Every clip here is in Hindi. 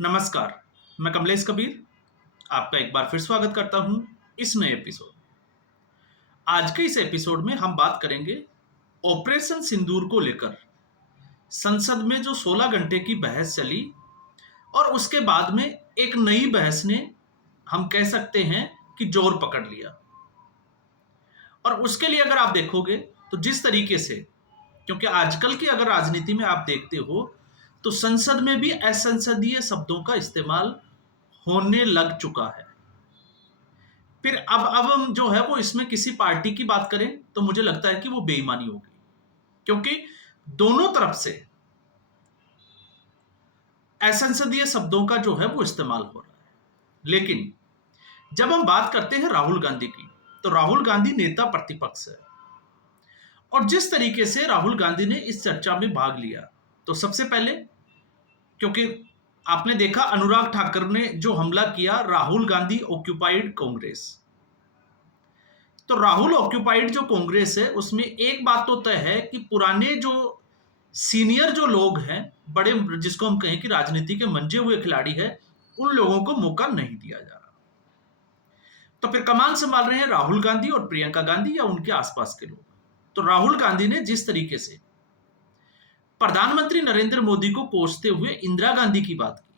नमस्कार, मैं कमलेश कबीर आपका एक बार फिर स्वागत करता हूं इस नए एपिसोड। आज के इस एपिसोड में हम बात करेंगे ऑपरेशन सिंदूर को लेकर संसद में जो 16 घंटे की बहस चली और उसके बाद में एक नई बहस ने हम कह सकते हैं कि जोर पकड़ लिया। और उसके लिए अगर आप देखोगे तो जिस तरीके से, क्योंकि आजकल की अगर राजनीति में आप देखते हो तो संसद में भी असंसदीय शब्दों का इस्तेमाल होने लग चुका है। फिर अब हम जो है वो इसमें किसी पार्टी की बात करें तो मुझे लगता है कि वो बेईमानी होगी, क्योंकि दोनों तरफ से असंसदीय शब्दों का जो है वो इस्तेमाल हो रहा है। लेकिन जब हम बात करते हैं राहुल गांधी की, तो राहुल गांधी नेता प्रतिपक्ष है और जिस तरीके से राहुल गांधी ने इस चर्चा में भाग लिया, तो सबसे पहले क्योंकि आपने देखा अनुराग ठाकुर ने जो हमला किया राहुल गांधी ऑक्यूपाइड कांग्रेस, तो राहुल ऑक्यूपाइड जो कांग्रेस है उसमें एक बात तो तय है कि पुराने जो सीनियर जो लोग हैं, बड़े जिसको हम कहें कि राजनीति के मंजे हुए खिलाड़ी हैं, उन लोगों को मौका नहीं दिया जा रहा। तो फिर कमान संभाल रहे हैं राहुल गांधी और प्रियंका गांधी या उनके आसपास के लोग। तो राहुल गांधी ने जिस तरीके से प्रधानमंत्री नरेंद्र मोदी को कोसते हुए इंदिरा गांधी की बात की,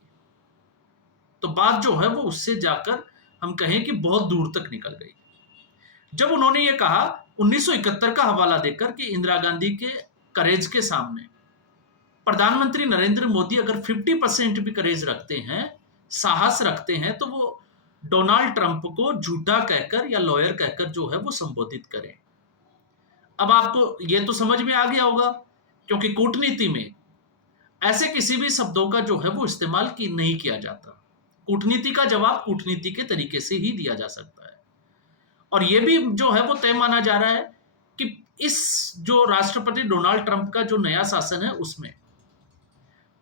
तो बात जो है वो उससे जाकर हम कहें कि बहुत दूर तक निकल गई। जब उन्होंने ये कहा 1971 का हवाला देकर कि इंदिरा गांधी के करेज के सामने प्रधानमंत्री नरेंद्र मोदी अगर 50% भी करेज रखते हैं, साहस रखते हैं, तो वो डोनाल्ड ट्रंप को झूठा कहकर या लॉयर कहकर जो है वो संबोधित करें। अब आपको ये तो समझ में आ गया होगा, क्योंकि कूटनीति में ऐसे किसी भी शब्दों का जो है वो इस्तेमाल की नहीं किया जाता। कूटनीति का जवाब कूटनीति के तरीके से ही दिया जा सकता है। और ये भी जो है वो तय माना जा रहा है कि इस जो राष्ट्रपति डोनाल्ड ट्रंप का जो नया शासन है उसमें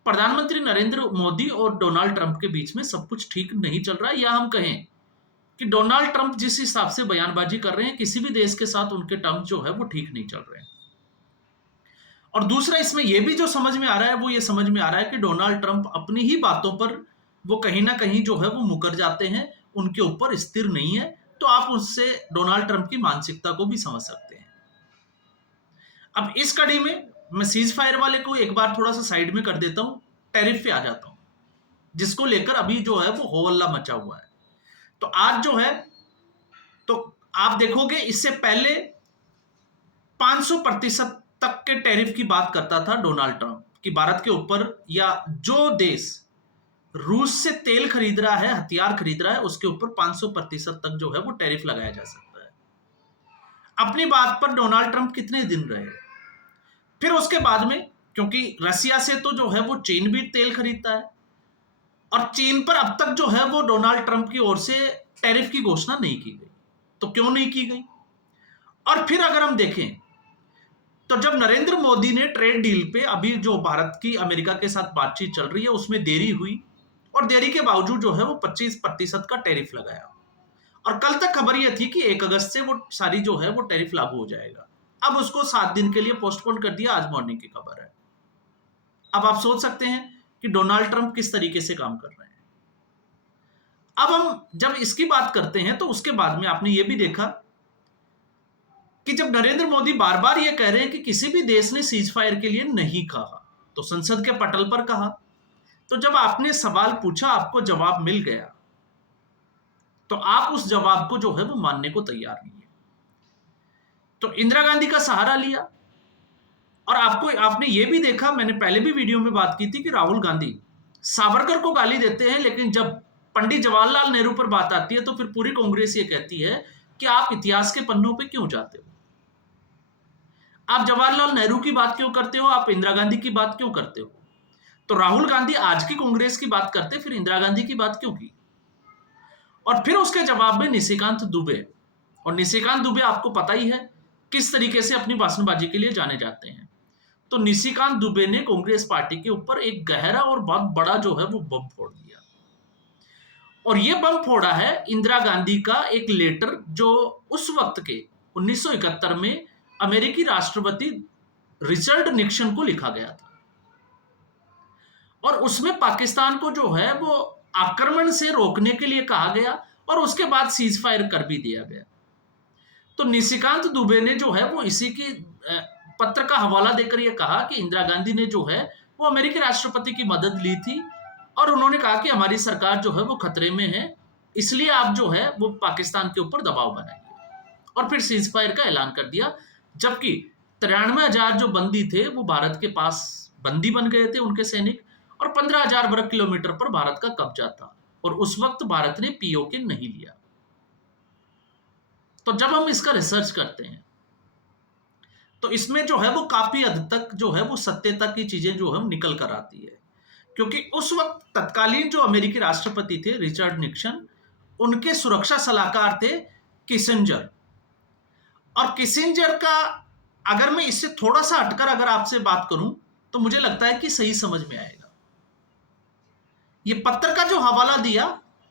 प्रधानमंत्री नरेंद्र मोदी और डोनाल्ड ट्रंप के बीच में सब कुछ ठीक नहीं चल रहा है, या हम कहें कि डोनाल्ड ट्रंप जिस हिसाब से बयानबाजी कर रहे हैं, किसी भी देश के साथ उनके टर्म्स जो है वो ठीक नहीं चल रहे हैं। और दूसरा इसमें यह भी जो समझ में आ रहा है वो ये समझ में आ रहा है कि डोनाल्ड ट्रंप अपनी ही बातों पर वो कहीं ना कहीं जो है वो मुकर जाते हैं, उनके ऊपर स्थिर नहीं है। तो आप उससे डोनाल्ड ट्रंप की मानसिकता को भी समझ सकते हैं। अब इस कड़ी में मैं सीज फायर वाले को एक बार थोड़ा सा साइड में कर देता हूं, टैरिफ पे आ जाता हूं, जिसको लेकर अभी जो है वो होहल्ला मचा हुआ है। तो आज जो है, तो आप देखोगे इससे पहले 500% तक के टैरिफ की बात करता था डोनाल्ड ट्रंप कि भारत के ऊपर, या जो देश रूस से तेल खरीद रहा है, हथियार खरीद रहा है, उसके ऊपर 500% तक जो है वो टैरिफ लगाया जा सकता है। अपनी बात पर डोनाल्ड ट्रंप कितने दिन रहे। फिर उसके बाद में, क्योंकि रसिया से तो जो है वो चीन भी तेल खरीदता है और चीन पर अब तक जो है वो डोनाल्ड ट्रंप की ओर से टैरिफ की घोषणा नहीं की गई। तो क्यों नहीं की गई? और फिर अगर हम देखें तो जब नरेंद्र मोदी ने ट्रेड डील पे, अभी जो भारत की अमेरिका के साथ बातचीत चल रही है उसमें देरी हुई और देरी के बावजूद जो है वो 25% का टैरिफ लगाया, और कल तक खबर यह थी कि 1 अगस्त से वो सारी जो है वो टैरिफ लागू हो जाएगा। अब उसको 7 दिन के लिए पोस्टपोन कर दिया, आज मॉर्निंग की खबर है। अब आप सोच सकते हैं कि डोनाल्ड ट्रंप किस तरीके से काम कर रहे हैं। अब हम जब इसकी बात करते हैं तो उसके बाद में आपने ये भी देखा कि जब नरेंद्र मोदी बार बार ये कह रहे हैं कि किसी भी देश ने सीज फायर के लिए नहीं कहा, तो संसद के पटल पर कहा, तो जब आपने सवाल पूछा, आपको जवाब मिल गया, तो आप उस जवाब को जो है वो मानने को तैयार नहीं है। तो इंदिरा गांधी का सहारा लिया। और आपने ये भी देखा, मैंने पहले भी वीडियो में बात की थी कि राहुल गांधी सावरकर को गाली देते हैं, लेकिन जब पंडित जवाहरलाल नेहरू पर बात आती है तो फिर पूरी कांग्रेस ये कहती है कि आप इतिहास के पन्नों पे क्यों जाते हो, आप जवाहरलाल नेहरू की बात क्यों करते हो, आप इंदिरा गांधी की बात क्यों करते हो। तो राहुल गांधी आज की कांग्रेस की बात करते, फिर इंदिरा गांधी की बात क्यों की। और फिर उसके जवाब में निशिकांत दुबे, और निशिकांत दुबे आपको पता ही है किस तरीके से अपनी भाषणबाजी के लिए जाने जाते हैं। तो निशिकांत दुबे ने कांग्रेस पार्टी के ऊपर एक गहरा और बहुत बड़ा जो है वो बम फोड़ दिया, और ये बम फोड़ा है इंदिरा गांधी का एक लेटर जो उस वक्त के 1971 में अमेरिकी राष्ट्रपति रिचर्ड निक्सन को लिखा गया था। और उसमें पाकिस्तान को जो है वो आक्रमण से रोकने के लिए कहा गया और उसके बाद सीज फायर कर भी दिया गया। तो निशिकांत दुबे ने जो है वो इसी की पत्र का हवाला देकर ये कहा कि इंदिरा गांधी ने जो है वो अमेरिकी राष्ट्रपति की मदद ली थी और उन्होंने कहा कि हमारी सरकार जो है वो खतरे में है, इसलिए आप जो है वो पाकिस्तान के ऊपर दबाव बनाइए, और फिर सीज फायर का ऐलान कर दिया। जबकि 93,000 जो बंदी थे वो भारत के पास बंदी बन गए थे, उनके सैनिक, और 15,000 वर्ग किलोमीटर पर भारत का कब्जा था, और उस वक्त भारत ने पीओके नहीं लिया। तो जब हम इसका रिसर्च करते हैं तो इसमें जो है वो काफी हद तक जो है वो सत्यता की चीजें जो है निकल कर आती है, क्योंकि उस वक्त तत्कालीन जो अमेरिकी राष्ट्रपति थे रिचर्ड निक्सन, उनके सुरक्षा सलाहकार थे किसिंजर। और किसिंजर का अगर मैं इससे थोड़ा सा हटकर अगर आपसे बात करूं तो मुझे लगता है कि सही समझ में आएगा। ये पत्र का जो हवाला दिया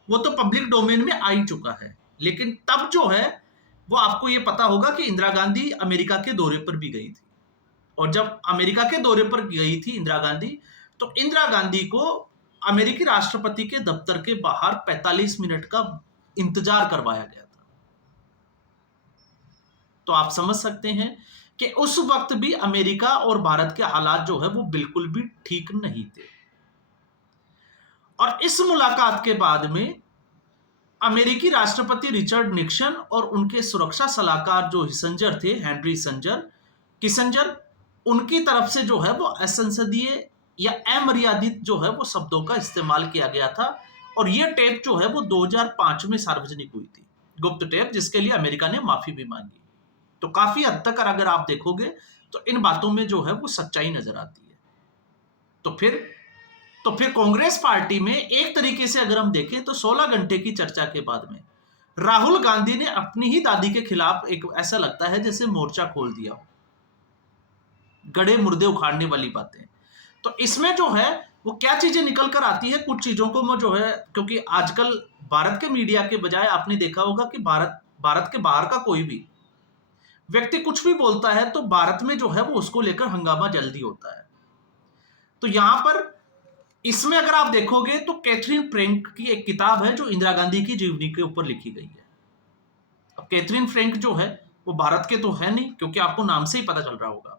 वो तो पब्लिक डोमेन में आ ही चुका है, लेकिन तब जो है वो आपको ये पता होगा कि इंदिरा गांधी अमेरिका के दौरे पर भी गई थी, और जब अमेरिका के दौरे पर गई थी इंदिरा गांधी, तो इंदिरा गांधी को अमेरिकी राष्ट्रपति के दफ्तर के बाहर 45 मिनट का इंतजार करवाया गया था। तो आप समझ सकते हैं कि उस वक्त भी अमेरिका और भारत के हालात जो है वो बिल्कुल भी ठीक नहीं थे। और इस मुलाकात के बाद में अमेरिकी राष्ट्रपति रिचर्ड निक्सन और उनके सुरक्षा सलाहकार जो हिसंजर थे, हेनरी किसंजर, उनकी तरफ से जो है वो असंसदीय या अमर्यादित जो है वो शब्दों का इस्तेमाल किया गया था। और ये टेप जो है वो 2005 में सार्वजनिक हुई थी, गुप्त टेप, जिसके लिए अमेरिका ने माफी भी मांगी। तो काफी हद तक अगर आप देखोगे तो इन बातों में जो है वो सच्चाई नजर आती है। तो फिर कांग्रेस पार्टी में एक तरीके से अगर हम देखें तो 16 घंटे की चर्चा के बाद में राहुल गांधी ने अपनी ही दादी के खिलाफ एक ऐसा लगता है जैसे मोर्चा खोल दिया हो, गड़े मुर्दे उखाड़ने वाली बातें। तो इसमें जो है वो क्या चीजें निकल कर आती है, कुछ चीजों को मैं जो है, क्योंकि आजकल भारत के मीडिया के बजाय आपने देखा होगा कि भारत के बाहर का कोई भी व्यक्ति कुछ भी बोलता है तो भारत में जो है वो उसको लेकर हंगामा जल्दी होता है। तो यहां पर इसमें अगर आप देखोगे तो कैथरीन फ्रैंक की एक किताब है जो इंदिरा गांधी की जीवनी के ऊपर लिखी गई है। अब कैथरीन फ्रैंक जो है वो भारत के तो है नहीं, क्योंकि आपको नाम से ही पता चल रहा होगा।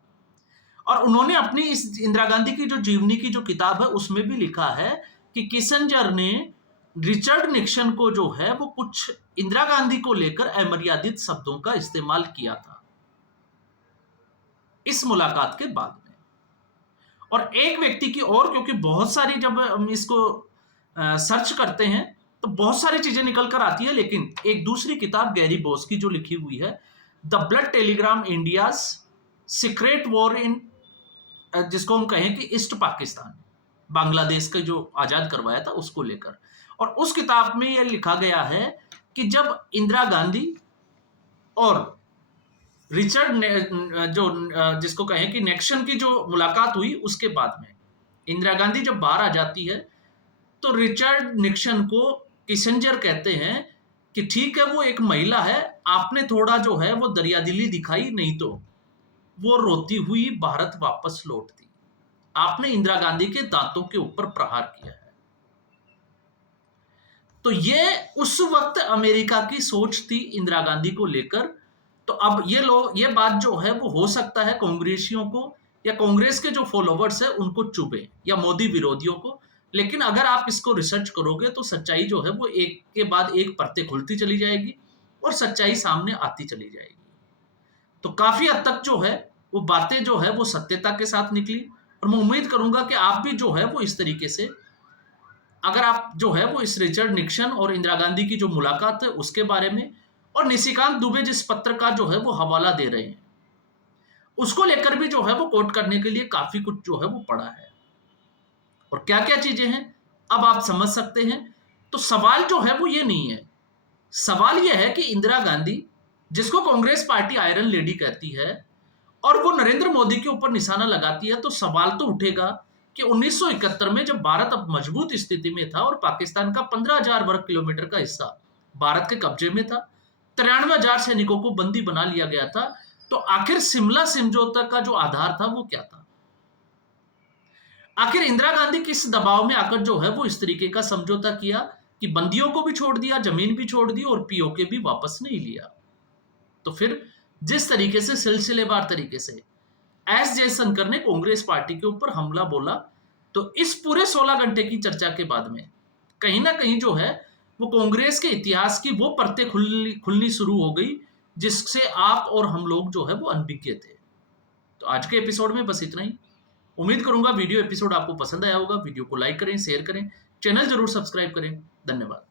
और उन्होंने अपनी इस इंदिरा गांधी की जो जीवनी की जो किताब है उसमें भी लिखा है कि किसिंजर ने रिचर्ड निक्सन को जो है वो कुछ इंदिरा गांधी को लेकर अमर्यादित शब्दों का इस्तेमाल किया था इस मुलाकात के बाद में। और एक व्यक्ति की और, क्योंकि बहुत सारी जब हम इसको सर्च करते हैं तो बहुत सारी चीजें निकल कर आती है, लेकिन एक दूसरी किताब गैरी बोस की जो लिखी हुई है, the blood Telegram India's secret war in, जिसको हम कहें कि ईस्ट पाकिस्तान, बांग्लादेश का जो आजाद करवाया था उसको लेकर। और उस किताब में यह लिखा गया है कि जब इंदिरा गांधी और रिचर्ड जो जिसको कहें कि निक्सन की जो मुलाकात हुई उसके बाद में इंदिरा गांधी जब बाहर आ जाती है तो रिचर्ड निक्सन को किसिंजर कहते हैं कि ठीक है वो एक महिला है, आपने थोड़ा जो है वो दरियादिली दिखाई, नहीं तो वो रोती हुई भारत वापस लौटती। आपने इंदिरा गांधी के दांतों के ऊपर प्रहार किया है। तो ये उस वक्त अमेरिका की सोच थी इंदिरा गांधी को लेकर। तो अब ये बात जो है वो हो सकता है कांग्रेसियों को या कांग्रेस के जो फॉलोवर्स है उनको चुभे, या मोदी विरोधियों को, लेकिन अगर आप इसको रिसर्च करोगे तो सच्चाई जो है वो एक के बाद एक परतें खुलती चली जाएगी और सच्चाई सामने आती चली जाएगी। तो काफी हद तक जो है वो बातें जो है वो सत्यता के साथ निकली, और मैं उम्मीद करूंगा कि आप भी जो है वो इस तरीके से, अगर आप जो है वो इस रिचर्ड निक्सन और इंदिरा गांधी की जो मुलाकात है उसके बारे में, और निशिकांत दुबे जिस पत्र का जो है वो हवाला दे रहे हैं उसको लेकर भी जो है वो कोट करने के लिए काफी कुछ जो है वो पड़ा है, और क्या क्या चीजें हैं अब आप समझ सकते हैं। तो सवाल जो है वो ये नहीं है, सवाल ये है कि इंदिरा गांधी, जिसको कांग्रेस पार्टी आयरन लेडी कहती है, और वो नरेंद्र मोदी के ऊपर निशाना लगाती है, तो सवाल तो उठेगा कि 1971 में जब भारत अब मजबूत स्थिति में था और पाकिस्तान का 15,000 वर्ग किलोमीटर का हिस्सा भारत के कब्जे में था, 93,000 सैनिकों को बंदी बना लिया गया था, तो आखिर शिमला समझौता का जो आधार था वो क्या था? आखिर इंदिरा गांधी किस दबाव में आकर जो है वो इस तरीके का समझौता किया कि बंदियों को भी छोड़ दिया, जमीन भी छोड़ दी और पीओके भी वापस नहीं लिया। तो फिर जिस तरीके से सिलसिलेवार तरीके से एस जयशंकर ने कांग्रेस पार्टी के ऊपर हमला बोला, तो इस पूरे 16 घंटे की चर्चा के बाद में कहीं ना कहीं जो है वो कांग्रेस के इतिहास की वो परतें खुलनी खुलनी शुरू हो गई जिससे आप और हम लोग जो है वो अनभिज्ञ थे। तो आज के एपिसोड में बस इतना ही। उम्मीद करूंगा वीडियो एपिसोड आपको पसंद आया होगा। वीडियो को लाइक करें, शेयर करें, चैनल जरूर सब्सक्राइब करें। धन्यवाद।